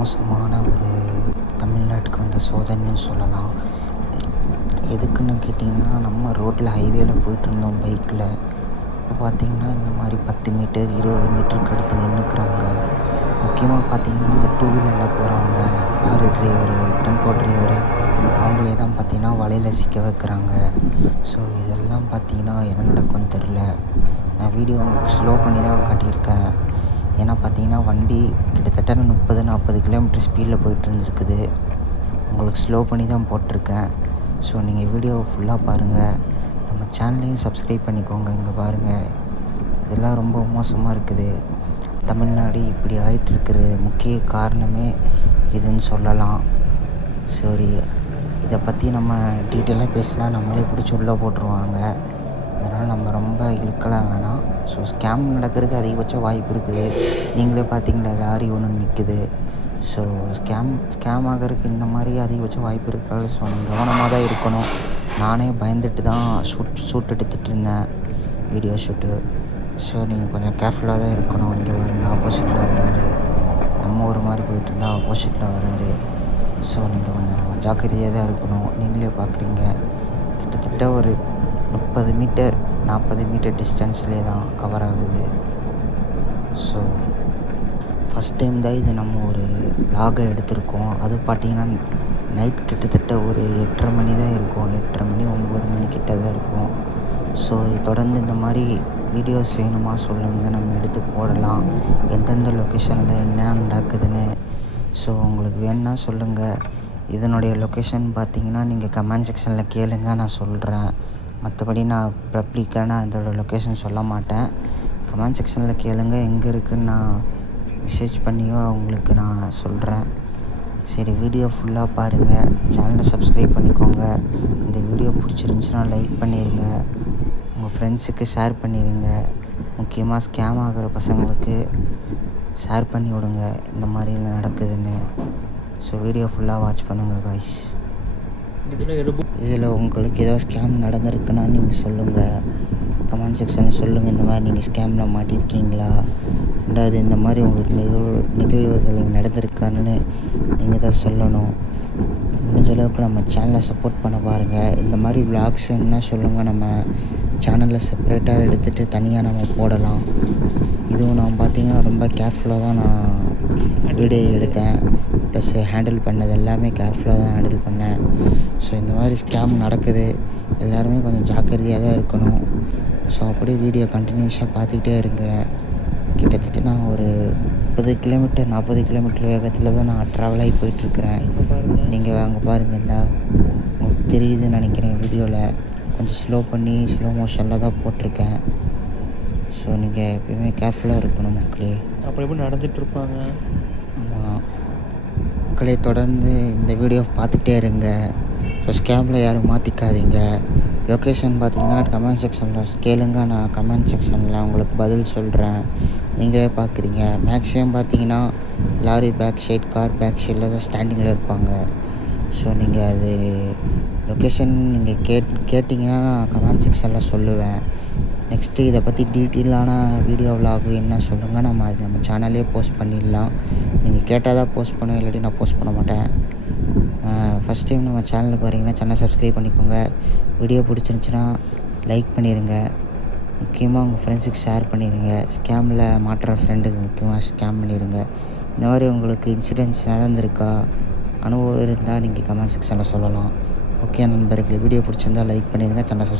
மோசமான ஒரு தமிழ்நாட்டுக்கு வந்த சோதனைன்னு சொல்லலாம். எதுக்குன்னு கேட்டிங்கன்னா நம்ம ரோட்டில் ஹைவேல போயிட்டுருந்தோம் பைக்கில் இப்போ பார்த்தீங்கன்னா இந்த மாதிரி பத்து மீட்டர் இருபது மீட்டருக்கு அடுத்து நின்றுக்குறாங்க முக்கியமாக பார்த்தீங்கன்னா இந்த டூ வீலரில் போகிறவங்க லாரி டிரைவரு டெம்போ டிரைவரு அவங்களே தான் பார்த்தீங்கன்னா வலையில் சிக்க வைக்கிறாங்க. ஸோ இதெல்லாம் பார்த்தீங்கன்னா என்ன நடக்கும்னு தெரில நான் வீடியோ உங்களுக்கு ஸ்லோ பண்ணி தான் காட்டியிருக்கேன். ஏன்னா பார்த்தீங்கன்னா வண்டி கிட்டத்தட்ட முப்பது நாற்பது கிலோமீட்டர் ஸ்பீடில் போயிட்டு இருந்திருக்குது உங்களுக்கு ஸ்லோ பண்ணி தான் போட்டிருக்கேன். ஸோ நீங்கள் வீடியோவை ஃபுல்லாக பாருங்கள் நம்ம சேனலையும் சப்ஸ்கிரைப் பண்ணிக்கோங்க. இங்கே பாருங்கள் இதெல்லாம் ரொம்ப மோசமாக இருக்குது. தமிழ்நாடு இப்படி ஆயிட்டு இருக்கிறது முக்கிய காரணமே இதுன்னு சொல்லலாம். சரி இதை பற்றி நம்ம டீட்டெயிலாக பேசலாம் நம்மளே பிடிச்சி உள்ளே போட்டுருவாங்க. அதனால் நம்ம ரொம்ப இழுக்கலாம் வேணாம். ஸோ ஸ்கேம் நடக்கிறதுக்கு அதிகபட்ச வாய்ப்பு இருக்குது. நீங்களே பார்த்தீங்களா லாரி ஒன்று நிற்குது ஸோ ஸ்கேம் ஸ்கேம் ஆகிறதுக்கு இந்த மாதிரி அதிகபட்ச வாய்ப்பு இருக்கிறது ஸோ நீங்கள் கவனமாக தான் இருக்கணும். நானே பயந்துட்டு தான் ஷூட் ஷூட் எடுத்துகிட்டு இருந்தேன் வீடியோ ஷூட்டு ஸோ நீங்கள் கொஞ்சம் கேர்ஃபுல்லாக தான் இருக்கணும். இங்கே வருங்க ஆப்போசிட்டில் வராரு நம்ம ஒரு மாதிரி போயிட்டு இருந்தால் ஆப்போசிட்டில் வராரு ஸோ நீங்கள் கொஞ்சம் ஜாக்கிரதையாக தான் இருக்கணும். நீங்களே பார்க்குறீங்க கிட்டத்தட்ட ஒரு முப்பது மீட்டர் நாற்பது மீட்டர் டிஸ்டன்ஸ்லேயே தான் கவர் ஆகுது. ஸோ ஃபஸ்ட் டைம் தான் இது நம்ம ஒரு லாகை எடுத்திருக்கோம். அது பார்த்தீங்கன்னா நைட் கிட்டத்தட்ட ஒரு எட்டரை மணி தான் இருக்கும். எட்டரை மணி ஒம்பது மணி கிட்ட தான் இருக்கும். ஸோ தொடர்ந்து இந்த மாதிரி வீடியோஸ் வேணுமா சொல்லுங்கள் நம்ம எடுத்து போடலாம். எந்தெந்த லொக்கேஷனில் என்ன நடக்குதுன்னு. ஸோ உங்களுக்கு வேணுன்னா சொல்லுங்கள் இதனுடைய லொக்கேஷன் பார்த்தீங்கன்னா நீங்கள் கமெண்ட் செக்ஷனில் கேளுங்க. நான் சொல்கிறேன் மற்றபடி நான் பப்ளிக்காக நான் இதோட லொக்கேஷன் சொல்ல மாட்டேன். கமெண்ட் செக்ஷனில் கேளுங்க எங்கே இருக்குதுன்னு நான் மெசேஜ் பண்ணியோ உங்களுக்கு நான் சொல்கிறேன் சரி வீடியோ ஃபுல்லாக பாருங்கள் சேனலை சப்ஸ்கிரைப் பண்ணிக்கோங்க. இந்த வீடியோ பிடிச்சிருந்துச்சுன்னா லைக் பண்ணிடுங்க உங்கள் ஃப்ரெண்ட்ஸுக்கு ஷேர் பண்ணிடுங்க முக்கியமாக ஸ்கேம் ஆகிற பசங்களுக்கு ஷேர் பண்ணி விடுங்க இந்த மாதிரி நடக்குதுன்னு. ஸோ வீடியோ ஃபுல்லாக வாட்ச் பண்ணுங்கள் காய்ஸ் இதில் உங்களுக்கு ஏதோ ஸ்கேம் நடந்திருக்குன்னா நீங்கள் சொல்லுங்கள் கமெண்ட் செக்ஷனில் சொல்லுங்கள் இந்த மாதிரி நீங்கள் ஸ்கேமில் மாட்டியிருக்கீங்களா ரெண்டாவது இந்த மாதிரி உங்களுக்கு நிகழ்வு நிகழ்வுகள் நடந்திருக்கான்னு நீங்கள் தான் சொல்லணும். முடிஞ்ச அளவுக்கு நம்ம சேனலை சப்போர்ட் பண்ண பாருங்கள் இந்த மாதிரி vlogs வேணும்னா சொல்லுங்கள் நம்ம சேனலில் செப்பரேட்டாக எடுத்துகிட்டு தனியாக நம்ம போடலாம். இதுவும் நான் பார்த்தீங்கன்னா ரொம்ப கேர்ஃபுல்லாக தான் நான் வீடியோ எடுத்தேன். ப்ளஸ் ஹேண்டில் பண்ணது எல்லாமே கேர்ஃபுல்லாக தான் ஹேண்டில் பண்ணேன். மாதிரி ஸ்கேம் நடக்குது. எல்லாருமே கொஞ்சம் ஜாக்கிரதையாக தான் இருக்கணும். ஸோ அப்படியே வீடியோ கண்டினியூஸாக பார்த்துக்கிட்டே இருக்கிறேன் கிட்டத்தட்ட நான் ஒரு முப்பது கிலோமீட்டர் நாற்பது கிலோமீட்டர் வேகத்தில் தான் நான் ட்ராவல் ஆகி போயிட்டுருக்கிறேன். நீங்கள் அங்கே பாருங்கள் இந்த. உங்களுக்கு தெரியுதுன்னு நினைக்கிறேன் வீடியோவில் கொஞ்சம் ஸ்லோ பண்ணி ஸ்லோ மோஷனில் தான் போட்டிருக்கேன். ஸோ நீங்கள் எப்பயுமே கேர்ஃபுல்லாக இருக்கணும் மக்களே. அப்படி எப்படி நடந்துட்டு இருப்பாங்க ஆமாம் மக்களே தொடர்ந்து இந்த வீடியோ பார்த்துட்டே இருங்க. ஸோ ஸ்கேமில் யாரும் மாற்றிக்காதீங்க லொக்கேஷன் பார்த்தீங்கன்னா கமெண்ட் செக்ஷனில் கேளுங்க. நான் கமெண்ட் செக்ஷனில் உங்களுக்கு பதில் சொல்கிறேன் நீங்களே பார்க்குறீங்க. மேக்ஸிமம் பார்த்தீங்கன்னா lorry back side car back சைடில் தான் ஸ்டாண்டிங்கில் இருப்பாங்க. ஸோ நீங்கள் அது லொக்கேஷன் நீங்கள் கேட் கேட்டிங்கன்னா நான் கமெண்ட் செக்ஷனில் சொல்லுவேன். நெக்ஸ்ட்டு இதை பற்றி டீட்டெயிலான வீடியோ விலாக் என்ன சொல்லுங்கள் நம்ம அது நம்ம சேனல்லே போஸ்ட் பண்ணிடலாம். நீங்கள் கேட்டால் தான் போஸ்ட் பண்ணுவேன் இல்லாட்டி நான் போஸ்ட் பண்ண மாட்டேன். ஃபஸ்ட் டைம் நம்ம சேனலுக்கு வரீங்கன்னா சேனல் சப்ஸ்கிரைப் பண்ணிக்கோங்க. வீடியோ பிடிச்சிருந்துச்சின்னா லைக் பண்ணிடுங்க முக்கியமாக உங்கள் ஃப்ரெண்ட்ஸுக்கு ஷேர் பண்ணிடுங்க ஸ்கேமில் மாட்டுற ஃப்ரெண்டுக்கு முக்கியமாக ஸ்கேம் பண்ணிடுங்க இந்த மாதிரி உங்களுக்கு இன்சிடென்ட்ஸ் நடந்திருக்கா? அனுபவம் இருந்தால் நீங்கள் கமெண்ட் செக்ஷனில் சொல்லலாம். ஓகே நண்பர்களே வீடியோ பிடிச்சிருந்தா லைக் பண்ணிடுங்க சேனல் சப்ஸ்கிரைப்